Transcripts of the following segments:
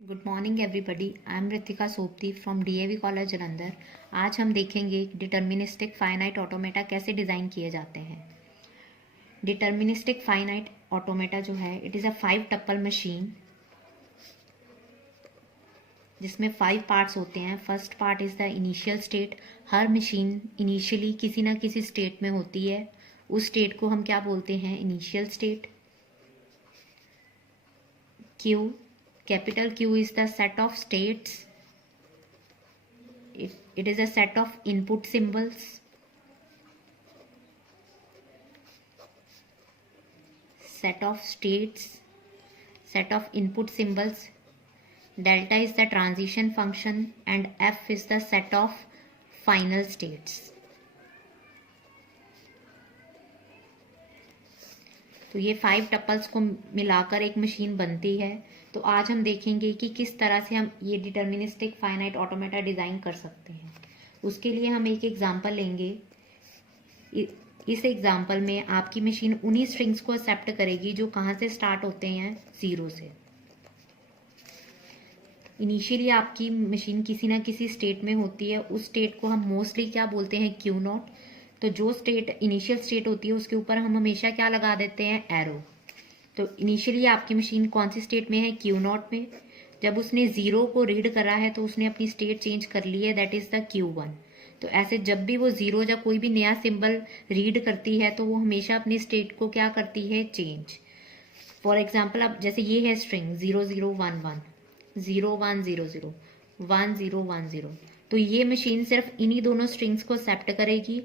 Good morning everybody. I am Ritika Sopti from DAV college Jalandhar. आज हम देखेंगे डिटर्मिनिस्टिक फाइनाइट ऑटोमेटा कैसे डिज़ाइन किए जाते हैं। डिटर्मिनिस्टिक फाइनाइट ऑटोमेटा जो है it is a 5 tuple machine जिसमें 5 पार्ट्स होते हैं। First part is the initial state. हर मशीन इनिशियली किसी ना किसी स्टेट में होती है। उस स्टेट को हम क्या बोलते हैं? Initial state. Q, capital Q is the set of states. It is a set of input symbols. Set of states, set of input symbols. Delta is the transition function and F is the set of final states. तो ये 5 tuples को मिलाकर एक machine बनती है। तो आज हम देखेंगे कि किस तरह से हम ये डिटर्मिनिस्टिक फाइनाइट ऑटोमेटा डिज़ाइन कर सकते हैं। उसके लिए हम एक एग्जांपल लेंगे। इस एग्जांपल में आपकी मशीन उन्हीं स्ट्रिंग्स को एक्सेप्ट करेगी जो कहाँ से स्टार्ट होते हैं? 0 से। इनिशियली आपकी मशीन किसी ना किसी स्टेट में होती है। उस स्टेट को हम मोस्टली क्या बोलते हैं? Q not. तो जो स्टेट इनिशियल स्टेट होती है उसके ऊपर हम हमेशा क्या लगा देते हैं? एरो। तो इनिशियली आपकी मशीन कौन सी स्टेट में है? क्यू नॉट में। जब उसने 0 को रीड करा है तो उसने अपनी स्टेट चेंज कर ली है, दैट इज द Q1। तो ऐसे जब भी वो 0 या कोई भी नया सिंबल रीड करती है तो वो हमेशा अपनी स्टेट को क्या करती है? चेंज। फॉर एग्जाम्पल अब जैसे ये है स्ट्रिंग 0011 0100 1010। तो ये मशीन सिर्फ इन्हीं दोनों स्ट्रिंग्स को एक्सेप्ट करेगी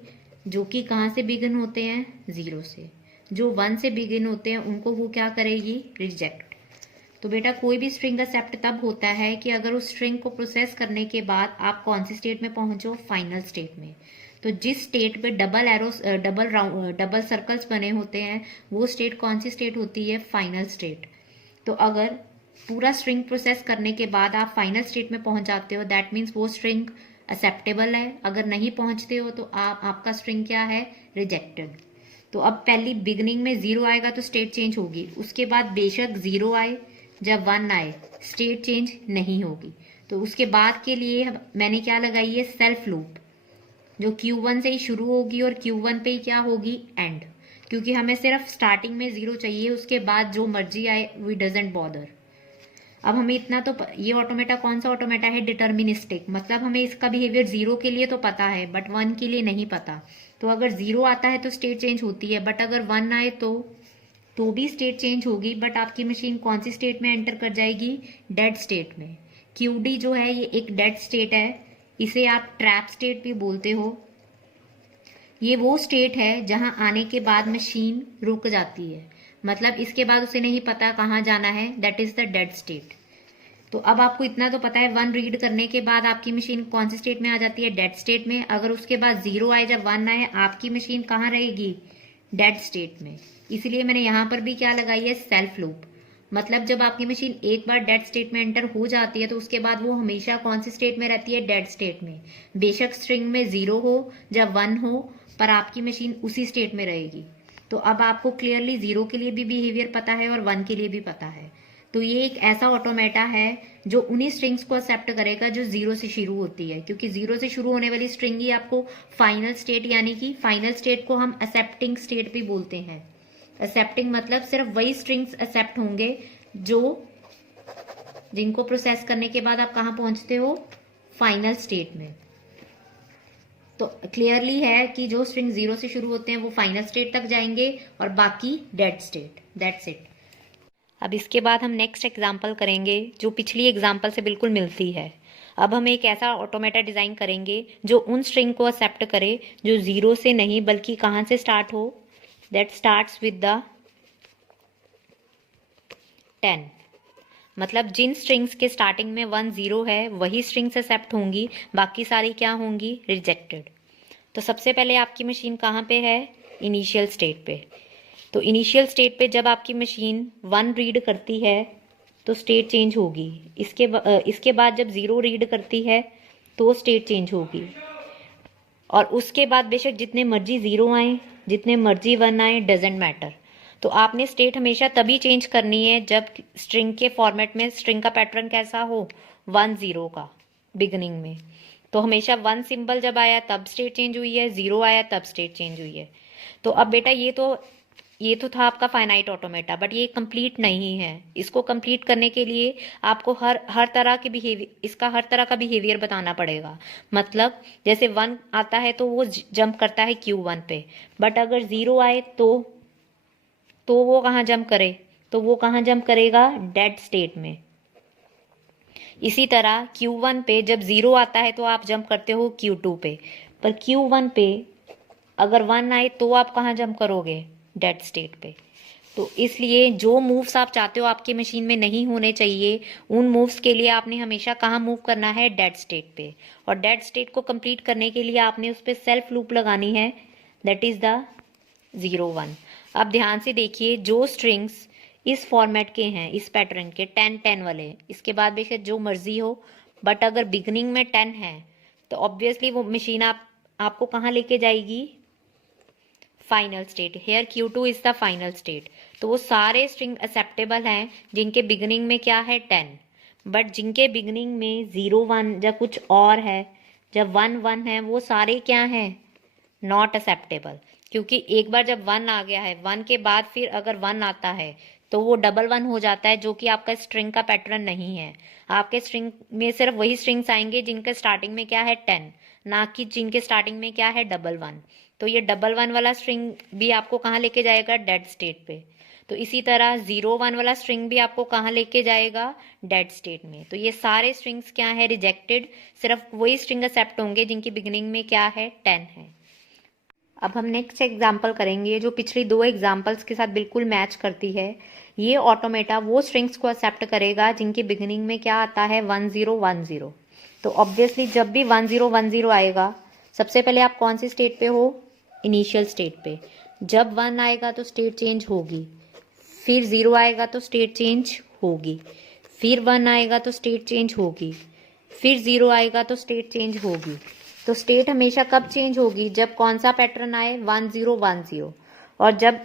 जो कि कहाँ से बिगिन होते हैं? 0 से। जो 1 से बिगिन होते हैं उनको वो क्या करेगी? रिजेक्ट। तो बेटा कोई भी स्ट्रिंग एक्सेप्ट तब होता है कि अगर उस स्ट्रिंग को प्रोसेस करने के बाद आप कौन सी स्टेट में पहुंचो? फाइनल स्टेट में। तो जिस स्टेट पे डबल एरोस डबल सर्कल्स बने होते हैं वो स्टेट कौन सी स्टेट होती है? Final state. तो अगर पूरा स्ट्रिंग प्रोसेस करने के बाद आप फाइनल स्टेट में पहुंच जाते हो, दैट मीन्स वो स्ट्रिंग एक्सेप्टेबल है। अगर नहीं पहुंचते हो तो आपका स्ट्रिंग क्या है? रिजेक्टेड। तो अब पहली बिगनिंग में 0 आएगा तो स्टेट चेंज होगी। उसके बाद बेशक 0 आए, जब 1 आए स्टेट चेंज नहीं होगी। तो उसके बाद के लिए मैंने क्या लगाई है? सेल्फ लूप, जो Q1 से ही शुरू होगी और Q1 पे ही क्या होगी? एंड। क्योंकि हमें सिर्फ स्टार्टिंग में 0 चाहिए, उसके बाद जो मर्जी आए वी डजेंट बॉदर। अब हमें इतना तो ये ऑटोमेटा कौन सा ऑटोमेटा है? डिटर्मिनिस्टिक। मतलब हमें इसका बिहेवियर 0 के लिए तो पता है बट 1 के लिए नहीं पता। तो अगर 0 आता है तो स्टेट चेंज होती है, बट अगर 1 आए तो भी स्टेट चेंज होगी। बट आपकी मशीन कौन सी स्टेट में एंटर कर जाएगी? डेड स्टेट में। QD जो है ये एक डेड स्टेट है। इसे आप ट्रैप स्टेट भी बोलते हो। ये वो स्टेट है जहां आने के बाद मशीन रुक जाती है, मतलब इसके बाद उसे नहीं पता कहाँ जाना है, that is the dead state. तो अब आपको इतना तो पता है 1 रीड करने के बाद आपकी मशीन कौन सी स्टेट में आ जाती है? डेड स्टेट में। अगर उसके बाद 0 आए जब 1 आए आपकी मशीन कहाँ रहेगी? डेड स्टेट में। इसलिए मैंने यहां पर भी क्या लगाई है? Self loop. मतलब जब आपकी मशीन एक बार डेड स्टेट में एंटर हो जाती है तो उसके बाद वो हमेशा कौन सी स्टेट में रहती है? डेड स्टेट में। बेशक स्ट्रिंग में 0 हो या 1 हो, पर आपकी मशीन उसी स्टेट में रहेगी। तो अब आपको क्लियरली 0 के लिए भी बिहेवियर पता है और 1 के लिए भी पता है। तो ये एक ऐसा ऑटोमेटा है जो उन्हीं स्ट्रिंग्स को एक्सेप्ट करेगा जो 0 से शुरू होती है, क्योंकि 0 से शुरू होने वाली स्ट्रिंग ही आपको फाइनल स्टेट, यानी कि फाइनल स्टेट को हम एक्सेप्टिंग स्टेट भी बोलते हैं। एक्सेप्टिंग मतलब सिर्फ वही स्ट्रिंग्स एक्सेप्ट होंगे जिनको प्रोसेस करने के बाद आप कहाँ पहुंचते हो? फाइनल स्टेट में। तो क्लियरली है कि जो स्ट्रिंग 0 से शुरू होते हैं वो फाइनल स्टेट तक जाएंगे और बाकी डेड स्टेट। That's it. अब इसके बाद हम नेक्स्ट एग्जाम्पल करेंगे जो पिछली एग्जाम्पल से बिल्कुल मिलती है। अब हम एक ऐसा ऑटोमेटा डिजाइन करेंगे जो उन स्ट्रिंग को एक्सेप्ट करे जो 0 से नहीं बल्कि कहाँ से स्टार्ट हो? That starts with the 10। मतलब जिन स्ट्रिंग्स के स्टार्टिंग में 1 0 है वही स्ट्रिंग्स एक्सेप्ट होंगी, बाकी सारी क्या होंगी? रिजेक्टेड। तो सबसे पहले आपकी मशीन कहाँ पे है? इनिशियल स्टेट पे। तो इनिशियल स्टेट पे जब आपकी मशीन 1 रीड करती है तो स्टेट चेंज होगी। इसके बाद जब 0 रीड करती है तो स्टेट चेंज होगी। और उसके बाद बेशक जितने मर्जी 0 आए जितने मर्जी 1 आए, डजेंट मैटर। तो आपने स्टेट हमेशा तभी चेंज करनी है जब स्ट्रिंग के फॉर्मेट में स्ट्रिंग का पैटर्न कैसा हो, 1-0 का बिगनिंग में। तो हमेशा 1 सिंबल जब आया तब स्टेट चेंज हुई है, 0 आया तब स्टेट चेंज हुई है। तो अब बेटा ये तो था आपका फाइनाइट ऑटोमेटा, बट ये कंप्लीट नहीं है। इसको कंप्लीट करने के लिए आपको हर तरह के बिहेवियर, इसका हर तरह का बिहेवियर बताना पड़ेगा। मतलब जैसे 1 आता है तो वो जंप करता है Q1 पे, बट अगर 0 आए तो वो कहाँ जंप करे, तो वो कहाँ जंप करेगा, डेड स्टेट में। इसी तरह Q1 पे जब 0 आता है तो आप जंप करते हो Q2 पे, पर Q1 पे अगर 1 आए तो आप कहाँ जंप करोगे, डेड स्टेट पे। तो इसलिए जो मूव्स आप चाहते हो आपकी मशीन में नहीं होने चाहिए, उन मूव्स के लिए आपने हमेशा कहाँ मूव करना है, डेड स्टेट पे। और डेड स्टेट को कंप्लीट करने के लिए आपने उस पर सेल्फ लूप लगानी है, दैट इज द 0-1। अब ध्यान से देखिए, जो स्ट्रिंग्स इस फॉर्मेट के हैं, इस पैटर्न के 10-10 वाले, इसके बाद बेशक जो मर्जी हो, बट अगर बिगनिंग में 10 है तो ऑब्वियसली वो मशीन आपको कहाँ लेके जाएगी, final state. Here Q2 is the final state. तो वो सारे स्ट्रिंग एक्सेप्टेबल हैं जिनके बिगनिंग में क्या है, 10, बट जिनके बिगनिंग में 0-1 या कुछ और है, जब 1-1 है, वो सारे क्या हैं, नॉट एक्सेप्टेबल। क्योंकि एक बार जब 1 आ गया है, 1 के बाद फिर अगर 1 आता है तो वो 1-1 हो जाता है, जो कि आपका स्ट्रिंग का पैटर्न नहीं है। आपके स्ट्रिंग में सिर्फ वही स्ट्रिंग्स आएंगे जिनके स्टार्टिंग में क्या है, 10, ना कि जिनके स्टार्टिंग में क्या है, 1-1। तो ये 1-1 वाला स्ट्रिंग भी आपको कहाँ लेके जाएगा, डेड स्टेट पे। तो इसी तरह 0-1 वाला स्ट्रिंग भी आपको कहाँ लेके जाएगा, डेड स्टेट में। तो ये सारे स्ट्रिंग्स क्या है, रिजेक्टेड। सिर्फ वही स्ट्रिंग एक्सेप्ट होंगे जिनकी बिगिनिंग में क्या है, 10 है। अब हम नेक्स्ट एग्जाम्पल करेंगे जो पिछली 2 एग्जाम्पल्स के साथ बिल्कुल मैच करती है। ये ऑटोमेटा वो स्ट्रिंग्स को एक्सेप्ट करेगा जिनकी बिगिनिंग में क्या आता है, 1010। तो ऑब्वियसली जब भी 1010 आएगा, सबसे पहले आप कौन सी स्टेट पे हो, इनिशियल स्टेट पे। जब 1 आएगा तो स्टेट चेंज होगी, फिर 0 आएगा तो स्टेट चेंज होगी, फिर 1 आएगा तो स्टेट चेंज होगी, फिर 0 आएगा तो स्टेट चेंज होगी। तो स्टेट हमेशा कब चेंज होगी, जब कौन सा पैटर्न आए, 1010। और जब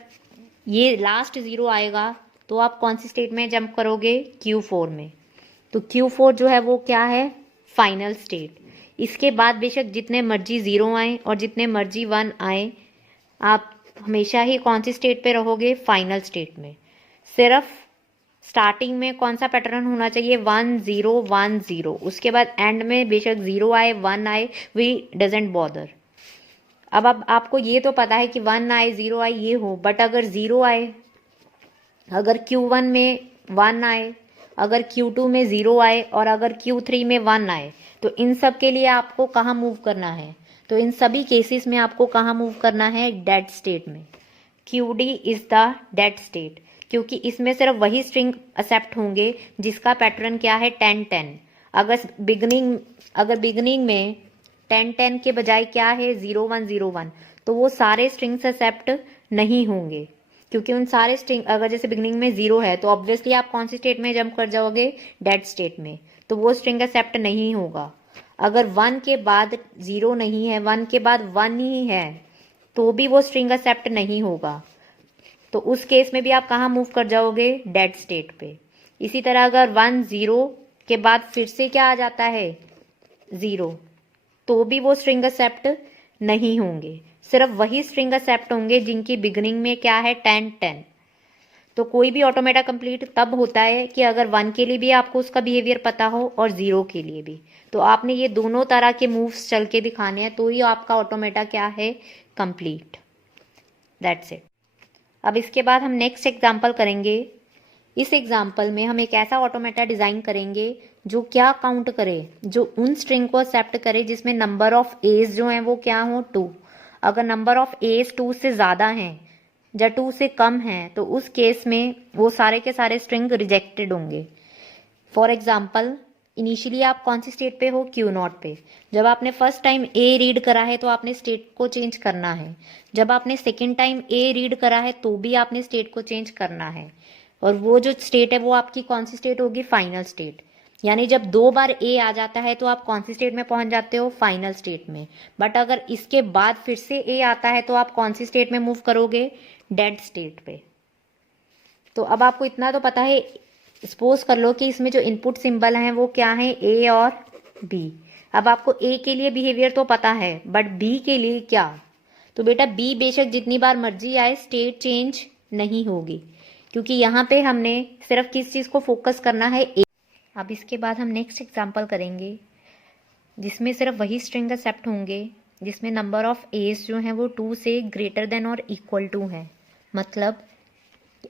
ये लास्ट 0 आएगा तो आप कौन सी स्टेट में जंप करोगे, Q4 में। तो Q4 जो है वो क्या है, फाइनल स्टेट। इसके बाद बेशक जितने मर्जी 0 आए और जितने मर्जी 1 आए, आप हमेशा ही कौन सी स्टेट पे रहोगे, फाइनल स्टेट में। सिर्फ स्टार्टिंग में कौन सा पैटर्न होना चाहिए, 1010। उसके बाद एंड में बेशक 0 आए 1 आए, वी डजेंट बॉदर। अब आपको ये तो पता है कि 1 आए 0 आए ये हो, बट अगर 0 आए, अगर Q1 में 1 आए, अगर Q2 में 0 आए और अगर Q3 में 1 आए, तो इन सब के लिए आपको कहाँ मूव करना है, तो इन सभी केसेस में आपको कहाँ मूव करना है, डेड स्टेट में। QD is the dead state, क्योंकि इसमें सिर्फ वही स्ट्रिंग एक्सेप्ट होंगे जिसका पैटर्न क्या है, 10-10। अगर बिगनिंग में 10-10 के बजाय क्या है, 0-1-0-1, तो वो सारे स्ट्रिंग्स एक्सेप्ट नहीं होंगे। क्योंकि उन सारे स्ट्रिंग, अगर जैसे बिगनिंग में 0 है तो ऑब्वियसली आप कौन सी स्टेट में जंप कर जाओगे, डेड स्टेट में। तो वो स्ट्रिंग एक्सेप्ट नहीं होगा। अगर 1 के बाद 0 नहीं है, 1 के बाद 1 ही है, तो भी वो स्ट्रिंग एक्सेप्ट नहीं होगा। तो उस केस में भी आप कहाँ मूव कर जाओगे, डेड स्टेट पे। इसी तरह अगर 1-0 के बाद फिर से क्या आ जाता है, 0, तो भी वो स्ट्रिंग एक्सेप्ट नहीं होंगे। सिर्फ वही स्ट्रिंग एक्सेप्ट होंगे जिनकी बिगनिंग में क्या है, 10-10। तो कोई भी ऑटोमेटा कंप्लीट तब होता है कि अगर 1 के लिए भी आपको उसका बिहेवियर पता हो और 0 के लिए भी। तो आपने ये दोनों तरह के मूव्स चल के दिखाने हैं, तो ही आपका ऑटोमेटा क्या है, कंप्लीट। That's it. अब इसके बाद हम नेक्स्ट एग्जाम्पल करेंगे। इस एग्जाम्पल में हम एक ऐसा ऑटोमेटा डिजाइन करेंगे जो क्या काउंट करे, जो उन स्ट्रिंग को एक्सेप्ट करे जिसमें नंबर ऑफ एज जो है वो क्या हो, 2। अगर नंबर ऑफ एज 2 से ज्यादा हैं या 2 से कम हैं, तो उस केस में वो सारे के सारे स्ट्रिंग रिजेक्टेड होंगे। फॉर एग्जाम्पल, इनिशियली आप कौन सी स्टेट पे हो, Q0 पे। जब आपने फर्स्ट टाइम A रीड करा है तो आपने स्टेट को चेंज करना है। जब आपने सेकेंड टाइम A रीड करा है तो भी आपने स्टेट को चेंज करना है। और वो जो स्टेट है वो आपकी कौन सी स्टेट होगी, फाइनल स्टेट। यानी जब 2 बार A आ जाता है तो आप कौन सी स्टेट में पहुंच जाते हो, फाइनल स्टेट में। बट अगर इसके बाद फिर से A आता है तो आप कौन सी स्टेट में मूव करोगे, डेड स्टेट पे। तो अब आपको इतना तो पता है, सपोज कर लो कि इसमें जो इनपुट सिंबल हैं वो क्या है, ए और बी। अब आपको ए के लिए बिहेवियर तो पता है, बट बी के लिए क्या? तो बेटा बी बेशक जितनी बार मर्जी आए स्टेट चेंज नहीं होगी, क्योंकि यहाँ पे हमने सिर्फ किस चीज़ को फोकस करना है, ए। अब इसके बाद हम नेक्स्ट एग्जाम्पल करेंगे जिसमें सिर्फ वही स्ट्रिंग एक्सेप्ट होंगे जिसमें नंबर ऑफ एज जो हैं वो 2 से ग्रेटर देन और इक्वल टू हैं। मतलब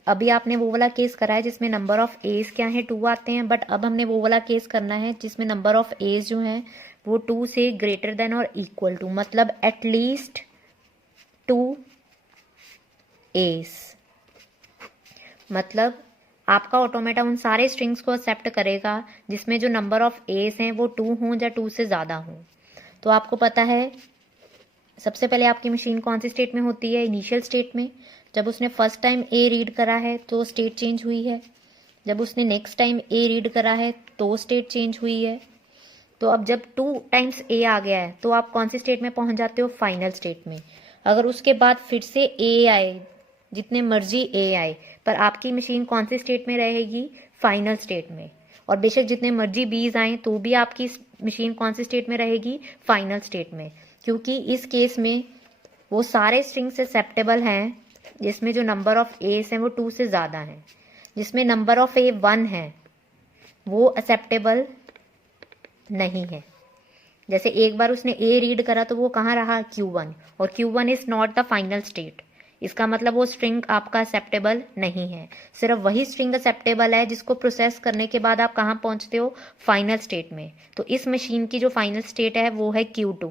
अभी आपने वो वाला केस करा है जिसमें नंबर ऑफ एज क्या है, 2 आते हैं, बट अब हमने वो वाला केस करना है जिसमें नंबर ऑफ एज जो है वो 2 से ग्रेटर देन और इक्वल टू, मतलब एटलीस्ट 2 एज। मतलब आपका ऑटोमेटा उन सारे स्ट्रिंग्स को एक्सेप्ट करेगा जिसमें जो नंबर ऑफ एज हैं वो 2 हों या 2 से ज़्यादा हों। तो आपको पता है सबसे पहले आपकी मशीन कौन सी स्टेट में होती है, इनिशियल स्टेट में। जब उसने फर्स्ट टाइम ए रीड करा है तो स्टेट चेंज हुई है, जब उसने नेक्स्ट टाइम ए रीड करा है तो स्टेट चेंज हुई है। तो अब जब 2 टाइम्स ए आ गया है तो आप कौन सी स्टेट में पहुंच जाते हो, फाइनल स्टेट में। अगर उसके बाद फिर से ए आए, जितने मर्जी ए आए, पर आपकी मशीन कौन सी स्टेट में रहेगी, फाइनल स्टेट में। और बेशक जितने मर्जी बीज आए तो भी आपकी मशीन कौन सी स्टेट में रहेगी, फाइनल स्टेट में, क्योंकि इस केस में वो सारे स्ट्रिंग्स एक्सेप्टेबल हैं जिसमें जो नंबर ऑफ एज हैं वो 2 से ज़्यादा हैं। जिसमें नंबर ऑफ ए 1 है वो एक्सेप्टेबल नहीं है। जैसे एक बार उसने ए रीड करा तो वो कहाँ रहा, Q1, और Q1 is not the final state. इसका मतलब वो स्ट्रिंग आपका एक्सेप्टेबल नहीं है। सिर्फ वही स्ट्रिंग एक्सेप्टेबल है जिसको प्रोसेस करने के बाद आप कहाँ पहुंचते हो, फाइनल स्टेट में। तो इस मशीन की जो फाइनल स्टेट है वो है Q2।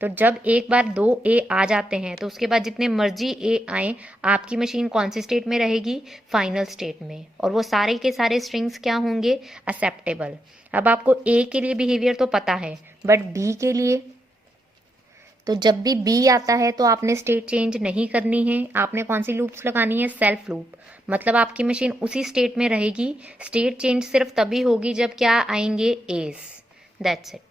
तो जब एक बार 2 ए आ जाते हैं तो उसके बाद जितने मर्जी ए आए आपकी मशीन कौन सी स्टेट में रहेगी, फाइनल स्टेट में, और वो सारे के सारे स्ट्रिंग्स क्या होंगे, एक्सेप्टेबल। अब आपको ए के लिए बिहेवियर तो पता है, बट बी के लिए, तो जब भी बी आता है तो आपने स्टेट चेंज नहीं करनी है। आपने कौन सी लूप्स लगानी है, सेल्फ लूप। मतलब आपकी मशीन उसी स्टेट में रहेगी, स्टेट चेंज सिर्फ तभी होगी जब क्या आएंगे, एज। That's it.